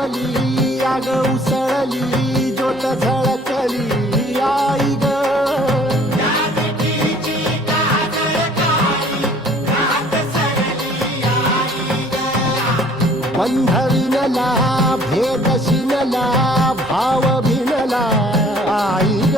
तापली आग उसळली ज्योत झळकली आई ग बंध विणला भेद शिनला भाव भिनला आई